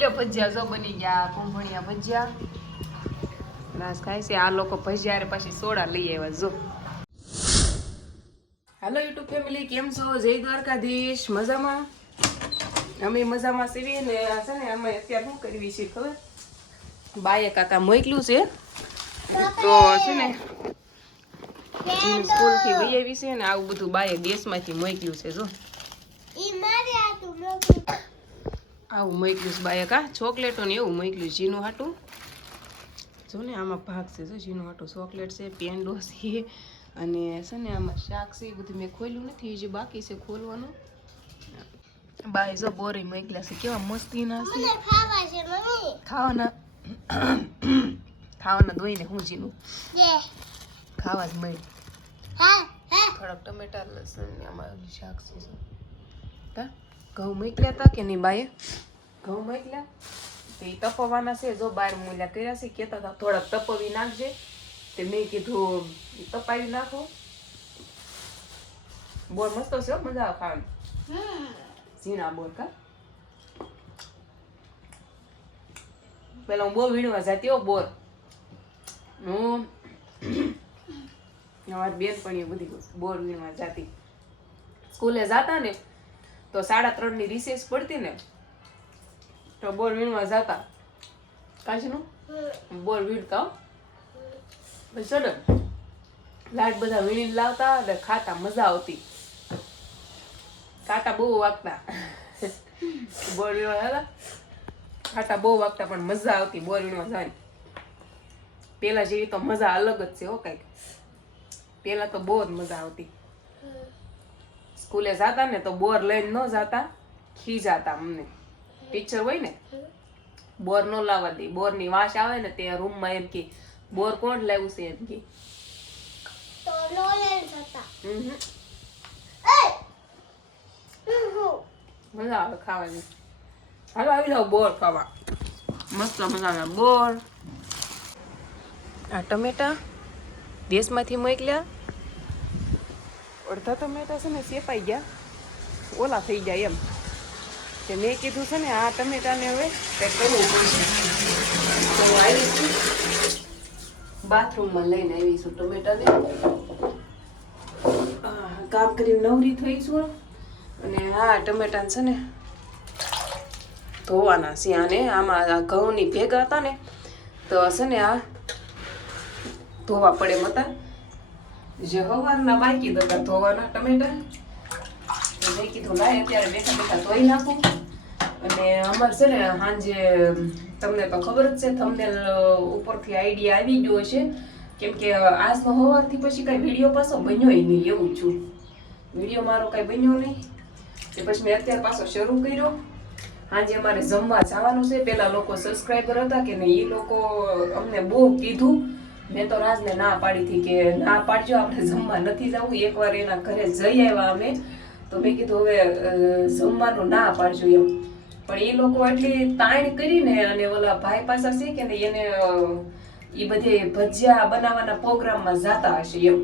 હાલ્યો ભજીયા જો બની ગયા કુંભણિયા ભજીયા. નાસ ખાય છે. આ લોકો ભજીયા પછી સોડા લઈ આવ્યા જો. હાલો યુટ્યુબ ફેમિલી કેમ છો? જય દ્વારકાધીશ. મજામાં? અમે મજામાં સીવી ને આ છે ને અમે અત્યારે શું કરવી છે ખબર? બાએ કાકા મોકલ્યું છે. તો છે ને સ્કૂલથી વહી આવી છે ને આવું બધું બાએ દેશમાંથી મોકલ્યું છે જો. આવું મોકલ્યું છે બાએ કા ચોકલેટો ને એવું મોકલ્યું ઝીનું હાટું. જો ને આમાં ભાગ છે જો જીનું હાટું ચોકલેટ છે પેંડો છે અને છે ને આમાં શાક છે એ બધું મેં ખોલ્યું નથી જે બાકી છે ખોલવાનું. બાય જો બોરી મોકલ્યા છે કેવા મસ્તીના છે. ખાવાના ખાવાના દોઈને હું ઝીનું ખાવા જ મળી. થોડાક ટમેટા લસણ ને આમાં શાક છે હા કા? ઘઉં મૂક્યા હતા કે નહીં બાએ? ઘઉં મૂક્યા તો એ તપવાના છે. જો બાર મૂલ્યા કર્યા છે, કહેતા હતા, થોડાક તપવી નાખજે. તે મેં કીધું તપાવી નાખો. બોર મસ્ત છે મજા આવે ખાવાની. ઝીણા બોર કા? પેલા હું બહુ વીણવા જતી હો, બોર. હું અમારી એ બધી બોર વીણવા જાતી. સ્કૂલે જાતા ને તો સાડા ત્રણની રિસેસ પડતી ને, તો બોર વીણવા જાતા. કાચનું બોર વીણતા ચડે લાડ બધા વીણીને લાવતા અને ખાતા, મજા આવતી. કાંટા બહુ વાગતા. બોર વીણવા હતા કાંટા બહુ વાગતા, પણ મજા આવતી બોર વીણવા જવાની. પેલા જેવી તો મજા અલગ જ છે હો કંઈક. પેલા તો બહુ જ મજા આવતી. સ્કૂલે જતા ને તો બોર લઈને ન જતા ખીજાતા અમને. ટીચર હોય ને બોર ન લાવવા દે. બોરની વાસ આવે ને તે રૂમમાં એમ કે બોર કોણ લાવ્યું છે? એમ કે. મજા આવે ખાવાની. હાલો આવી લો બોર ખાવા. મસ્ત મજાના બોર. આ ટમેટા દેશમાંથી મોકલ્યા. અડધા ટમેટા છે ને સેપાઈ ગયા. ઓલા થઈ ગયા એમ. કે મેં કીધું છે ને, આ ટમેટાને હવે પડશે. તો આવી છું. બાથરૂમમાં લઈને આવી છું ટમેટાને કામ કરીને નવરી થઈ છું. અને આ ટમેટાને છે ને, ધોવાના છે આને. આમાં આ ઘઉંની ભેગા હતા ને, તો છે ને આ ધોવા પડે મતા જે હવારના બાકી હતા ધોવાના ટમેટા. તો મેં કીધું, લાય, અત્યારે બેઠા બેઠા ધોઈ નાખું. અને અમારે છે ને સાંજે તમને તો ખબર જ છે તમને ઉપરથી આઈડિયા આવી ગયો છે. કેમ કે આજનો સવારથી પછી કાંઈ વીડિયો પાછો બન્યો નહીં, એવું છું. વીડિયો મારો કાંઈ બન્યો નહીં. તે પછી મેં અત્યારે પાછો શરૂ કર્યો. આજે અમારે જમવા જવાનું છે. પહેલાં લોકો સબસ્ક્રાઈબર હતા કે નહીં, એ લોકો અમને બહુ કીધું. મેં તો રાજને ના પાડી હતી કે ના પાડજો, આપણે જમવા નથી જવું. એકવાર એના ઘરે જઈ આવ્યા અમે, તો મેં કીધું હવે જમવાનું ના પાડજો એમ. પણ એ લોકો એટલી તાણ કરીને અને ઓલા ભાઈ પાસા છે કે ને એને એ બધે ભજીયા બનાવવાના પ્રોગ્રામમાં જતા હશે એમ.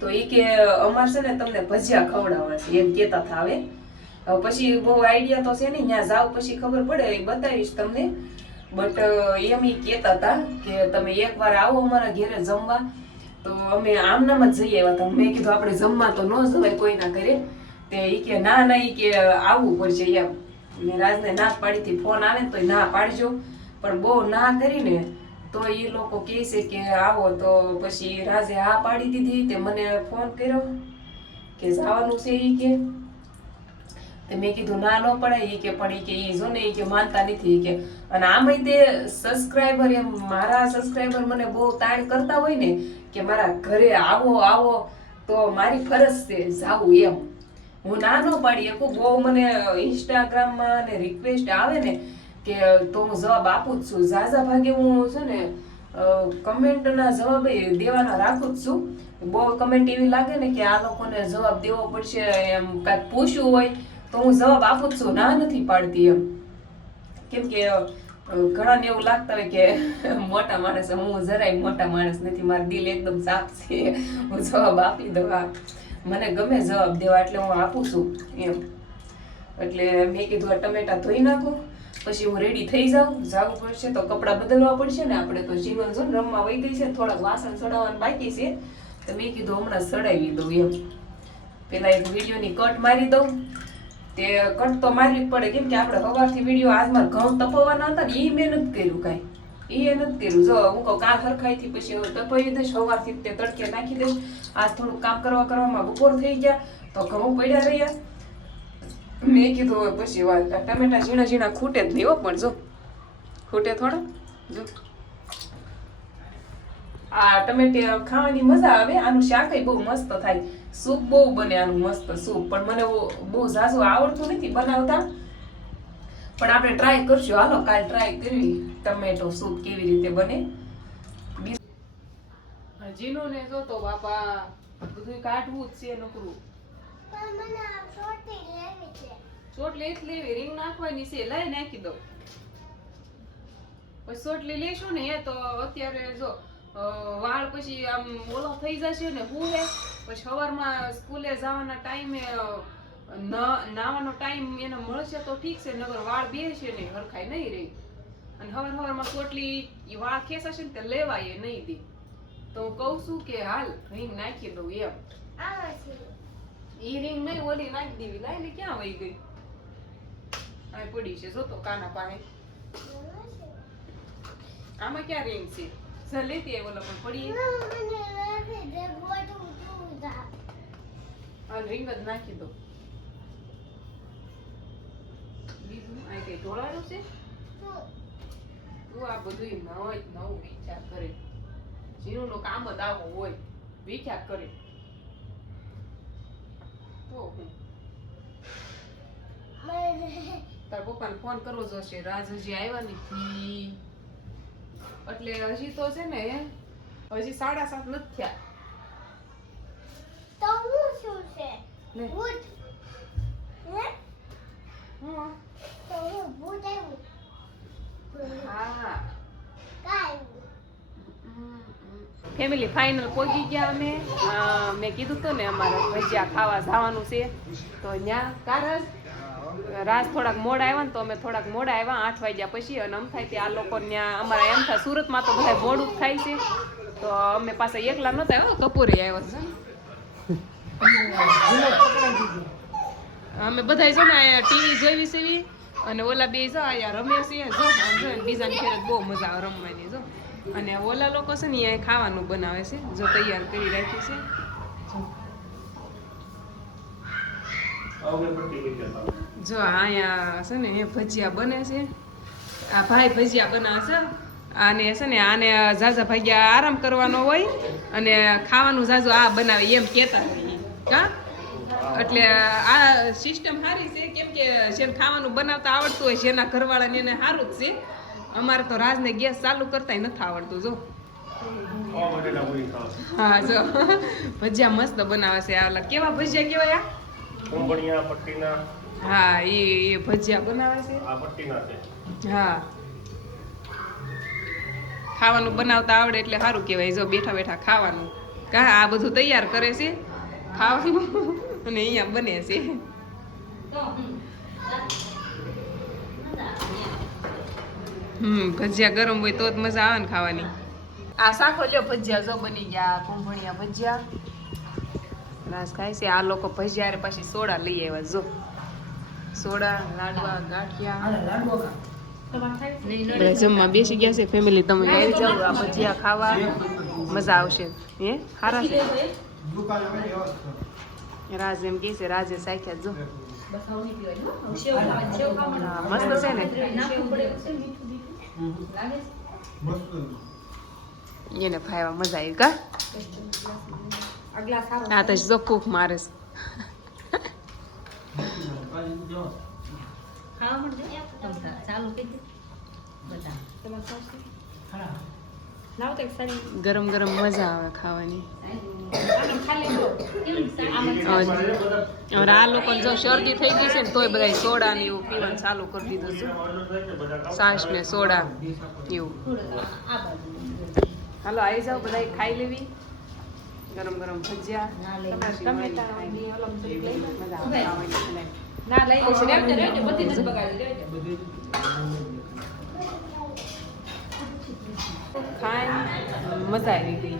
તો એ કે, અમાર છે ને તમને ભજીયા ખવડાવવા છે એમ કહેતા હવે. પછી બહુ આઈડિયા તો છે નહીં ત્યાં જાવ પછી ખબર પડે, એ બતાવીશ તમને. બટ એમ એ કહેતા હતા કે તમે એકવાર આવો અમારા ઘરે જમવા. તો અમે આમનામ જ જઈ આવ્યા હતા મેં કીધું આપણે જમવા તો ન જવાય કોઈના ઘરે. તે એ કે ના ના એ કે આવવું પડશે એમ. મેં રાજને ના પાડીથી ફોન આવે ને તો ના પાડજો. પણ બહુ ના કરીને તો એ લોકો કહે છે કે આવો તો પછી રાજે હા પાડી દીધી તે મને ફોન કર્યો કે જવાનું છે એ કે. તે મેં કીધું, ના, ન પડાય. એ કે, પણ એ કે એ જો ને એ કે માનતા નથી. કે, અને આમાંય તે સબસ્ક્રાઈબર એમ, મારા સબસ્ક્રાઈબર મને બહુ તાણ કરતા હોય ને, કે મારા ઘરે આવો આવો, તો મારી ફરજ છે, જાવું એમ. હું ના ન પાડી. એકું બહુ મને ઇન્સ્ટાગ્રામમાં ને રિક્વેસ્ટ આવે ને, કે તો હું જવાબ આપું જ છું. ઝાઝા ભાગે હું છે ને કમેન્ટના જવાબ દેવાના રાખું જ છું. બહુ કમેન્ટ એવી લાગે ને કે આ લોકોને જવાબ દેવો પડશે એમ કાંઈક પૂછવું હોય તો હું જવાબ આપું જ છું. ના નથી પાડતી એમ. કેમ કે ઘણાને એવું લાગતા હોય કે મોટા માણસ, હું જરાય મોટા માણસ નથી. મારું દિલ એકદમ સાફ છે. હું જવાબ આપી દઉં આ. મને ગમે જવાબ દેવા એટલે હું આપું છું એમ. એટલે મેં કીધું આ ટમેટા ધોઈ નાખું, પછી હું રેડી થઈ જાઉં. જવું પડશે તો કપડાં બદલવા પડશે ને આપણે તો જીવન જો રમવા વહી ગઈ છે. થોડાક વાસણ સડાવવાનું બાકી છે. તો મેં કીધું હમણાં સડાવી દઉં એમ. પેલા એક વિડીયોની કટ મારી દઉં. તે કટ તો મારવી જ પડે. કેમ કે આપણે સવારથી વીડિયો આજ મારે ઘઉં તપવાના હતા ને એ મેં નથી કર્યું કાંઈ. એ નથી કર્યું. જો, હું કહું કાલ હરખાઈથી પછી તપાવી દઈશ. સવારથી તે તડકે નાખી દઈશ. આજ થોડું કામ કરવા કરવામાં બપોર થઈ ગયા, તો ઘઉં પડ્યા રહ્યા. મેં કીધું પછી વાત ટમેટા ઝીણા ઝીણા ખૂટે જ નહીં પણ જો, ખૂટે થોડા, જો. આ ટમેટે ખાવાની મજા આવે, આનું શાકય બહુ મસ્ત થાય. સૂપ બહુ બને મસ્ત સૂપ. પણ મને બહુ- ઝાઝું આવડતું નથી બનાવતા. પણ આપણે ટ્રાય કરશું. હાલો, કાલ ટ્રાય કરવી. ટમેટો સૂપ કેવી રીતે બને. જીનું ને જો તો બાપા બધું કાઢવું જ છે નકરું. ચોટલી એટલી એવી રીંગ નાખવાની છે. લઈ નાખી દઉં. પછી ચોટલી લેશું ને એ તો અત્યારે જો વાળ પછી આમ ઓલો થઈ જશે ને હું હે પછી સવારમાં સ્કૂલે જવાના ટાઈમે નાવાનો ટાઈમ એને મળશે તો ઠીક છે નગર વાળ બેસે નહીં હરખાય નહીં રહી. અને હવાર હવારમાં ચોટલી એ વાળ ખેંચાશે ને તે લેવાય નહીં દે. તો હું કહું છું કે હાલ રીંગ નાખી દઉં એમ. ઈ રિંગ નહીં ઓલી નાખી દેવી લાઈ ક્યાં વહી ગઈ? આ પડી છે જો તો કાના પાસે. આમાં ક્યાં રિંગ છે? સર લેતી આવી ઓલા પણ પડી રિંગ જ નાખી દો બીજું આ કઈ ઢોળાયું છે તું આ બધું ન હોય નવું વિચાર કરે જીનું નો કામ જ આવો હોય વિચાર કરે તો હું તાર પપ્પાને ફોન કરવો જોશે રાજ હજી આવ્યા નથી એટલે હજી તો છે ને હજી સાડા સાત નથી થયા. તો હું હા? ફેમિલી ફાઇનલ પહોંચી ગયા અમે. મેં કીધું તું ને અમારે ભજીયા ખાવા જવાનું છે. તો ત્યાં કારજ. રાત થોડાક મોડા આવ્યા ને તો અમે થોડાક મોડા આવ્યા, આઠ વાગ્યા પછી અને આમ થાય કે આ લોકો ત્યાં અમારા એમ થાય, સુરતમાં તો બધા મોડું થાય છે. તો અમે પાસે એકલા નતા આવ્યા, કપૂરે આવ્યા છે અમે બધા જો ને ટીવી જોઈ સેવી અને ઓલા બે જો અહીંયા રમે છે, જો, આમ જો, ને ફેર બહુ મજા આવે રમવાની, જો. અને ઓલા લોકો છે ને અહીંયા ખાવાનું બનાવે છે, જો તૈયાર કરી રાખ્યું છે. જો અહીંયા છે ને ભજીયા બને છે. આ ભાઈ ભજીયા બનાવે છે આને છે ને, આને ઝાઝા ભાગ્યા આરામ કરવાનો હોય અને ખાવાનું ઝાઝું આ બનાવે એમ કહેતા હોય કા એટલે આ સિસ્ટમ સારી છે, કેમ કે જેને ખાવાનું બનાવતા આવડતું હોય જેના ઘરવાળાને એને સારું જ છે. અમારે તો રાજને ગેસ ચાલુ કરતા નથી આવડતું, જો. હા, જો. ભજીયા મસ્ત બનાવે છે આ કેવા ભજીયા કેવાય આ? હા એ એ ભજીયા બનાવે છે. હા. ખાવાનું બનાવતા આવડે એટલે સારું કહેવાય જો બેઠા બેઠા ખાવાનું. કા આ બધું તૈયાર કરે છે ખાવાનું. અને અહીંયા બને છે. હમ ભજીયા ગરમ હોય તો જ મજા આવે ને ખાવાની. આ શાખો લ્યો ભજીયા જો બની ગયા કુંભણિયા ભજીયા. રાસ ખાય છે આ લોકો ભજીયા પછી સોડા લઈ આવ્યા જો. સોડા લાડવા ગાંઠિયા. જમવા બેસી ગયા છે ફેમિલી તમે આવી જાઓ આ ભજીયા ખાવા. મજા આવશે. હે? સારા છે. રાજ એમ કે છે રાજે સાખ્યા જો. હા, મસ્ત છે ને? એને ખાવા મજા આવી કા? આ તો જો કૂક મારે છે. ગરમ ગરમ મજા આવે ખાવાની. હવે આ જો શરદી થઈ ગઈ છે ને તોય બધા સોડા ને એવું પીવાનું ચાલુ કરી દીધું છે. સાસ ને સોડા એવું. હાલો આવી જાઓ બધા ખાઈ લેવી. ગરમ ગરમ ભજીયા. ખાવાની. ના લઈ લેશે બધી નથી બગાડી ખાઈ મજા આવી ગઈ.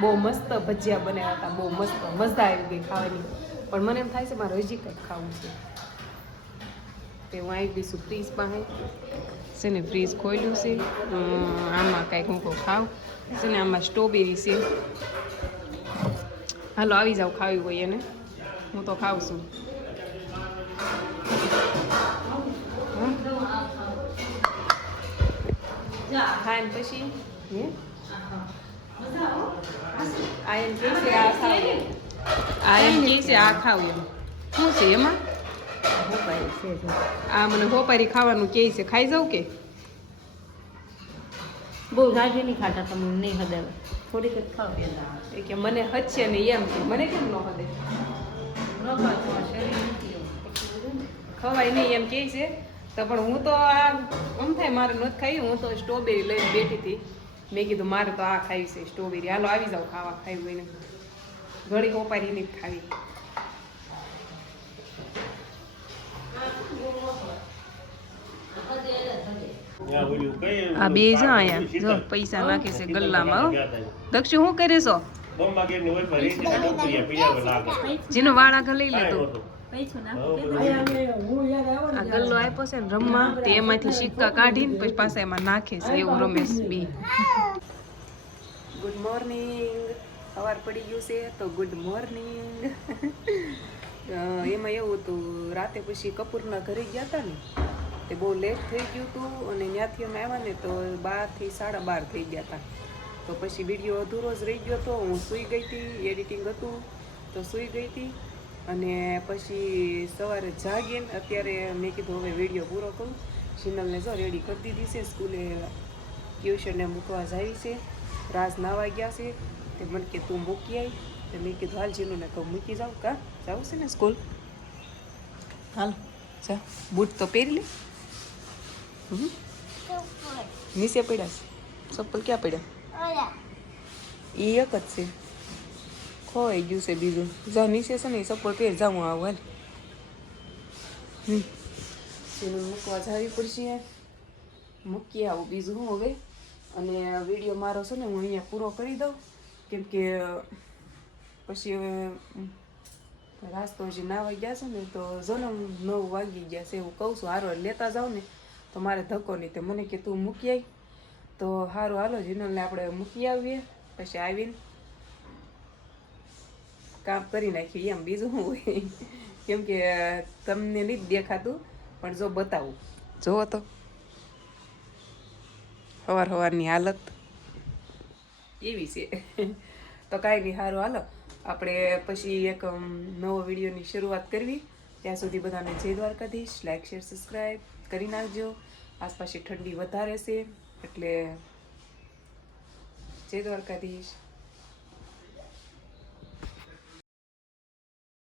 બહુ મસ્ત ભજીયા બનાવ્યા હતા. બહુ મસ્ત મજા આવી ગઈ ખાવાની. પણ મને એમ થાય છે મારે હજી કંઈક ખાવું છે. તે હું આવી ગઈ છું ફ્રીજ પાસે. છે ને ફ્રીજ ખોલ્યું છે? આમાં કાંઈક હું કહું ખાવ. છે ને આમાં સ્ટ્રોબેરી છે? હાલો આવી જાવ ખાવી હોય એને. હું તો ખાઉં છું. ખાઈને પછી? હે? આ એમ કે છે આ ખાવ. એમ આ એમ કે છે આ ખાવ એમ. શું છે એમાં? આ મને હોપારી ખાવાનું કે છે. ખાઈ જાવ કે? બહુ જાજી નહીં ખાતા તમને નહીં હદાવે થોડીક જ ખાવ. એ કે મને હচ্ছে ને એમ કે. મને કેમ ન હદે? ન શરીર ખવાય નહીં એમ કે છે. તો પણ હું તો આ એમ થાય મારે નથી ખાઈ હું તો સ્ટ્રોબેરી લઈને બેઠી હતી. મેં કીધું મારે તો આ ખાવી છે સ્ટ્રોબેરી હાલો આવી જાવ ખાવા ખાવી હોય ને. ઘડી ઓપારીને ખાવી. આ બે જા અહીંયા. જો પૈસા નાખે છે ગલ્લામાં હો. દક્ષુ શું કરે છો? જેનો વાળ આગળ લઈ કાંઈ આ ગલ્લો આપ્યો છે ને રમવા તે એમાંથી સિક્કા કાઢીને પછી પાછા એમાં નાખે છે એવું રમેશ બી. ગુડ મોર્નિંગ સવાર પડી ગયું છે તો ગુડ મોર્નિંગ એમાં એવું હતું રાતે પછી કપૂરના ઘરે ગયા હતા ને તે બહુ લેટ થઈ ગયું હતું અને ત્યાંથી અમે આવ્યા ને તો બારથી સાડા બાર થઈ ગયા હતા તો પછી વીડિયો અધૂરો જ રહી ગયો હતો હું સૂઈ ગઈ હતી એડિટિંગ હતું તો સૂઈ ગઈ હતી. અને પછી સવારે જાગીને અત્યારે મેં કીધું હવે વીડિયો પૂરો કરું. શિનલને જો રેડી કરી દીધી છે સ્કૂલે ટ્યુશનને મૂકવા જાય છે. રાજ નાવા ગયા છે. તે મને કે તું મૂકી આવી તો મેં કીધું હાલ જીનુને કહું મૂકી જાઉં કા? જાઉં છે ને સ્કૂલ? હાલ જા. બૂટ તો પહેરી લે. નીચે પડ્યા છે. ચપ્પલ ક્યાં પડ્યા? એ એક જ છે. ખોવાઈ ગયું છે બીજું જા નીચે છે ને એ ચપ્પલ પહેર જાઉં આવું હમ તેનું મૂકવા જાવી પડશે મૂકી આવું બીજું હું હવે અને વીડિયો મારો છે ને હું અહીંયા પૂરો કરી દઉં કેમ કે પછી હવે રાસ્તો હજી ના ગયા છે ને તો જનમ હું નવ વાગી ગયા છે એવું કહું છું હારો લેતા જાઉં ને તો મારે ધક્કો નહીં તે મને કે તું મૂકી આવી તો સારું હાલો જીનલને આપણે મૂકી આવીએ પછી આવીને કામ કરી નાખ્યું એમ, બીજું શું હોય? કેમ કે તમને નહીં દેખાતું, પણ જો બતાવું. જોવો તો. સવાર સવારની હાલત. એવી છે. તો કાંઈ નહીં સારું હાલો. આપણે પછી એક નવો વિડીયોની શરૂઆત કરવી. ત્યાં સુધી બધાને જય દ્વારકાધીશ. લાઇક શેર સબસ્ક્રાઈબ કરી નાખજો. આસપાસ ઠંડી વધારે છે, એટલે જય દ્વારકાધીશ.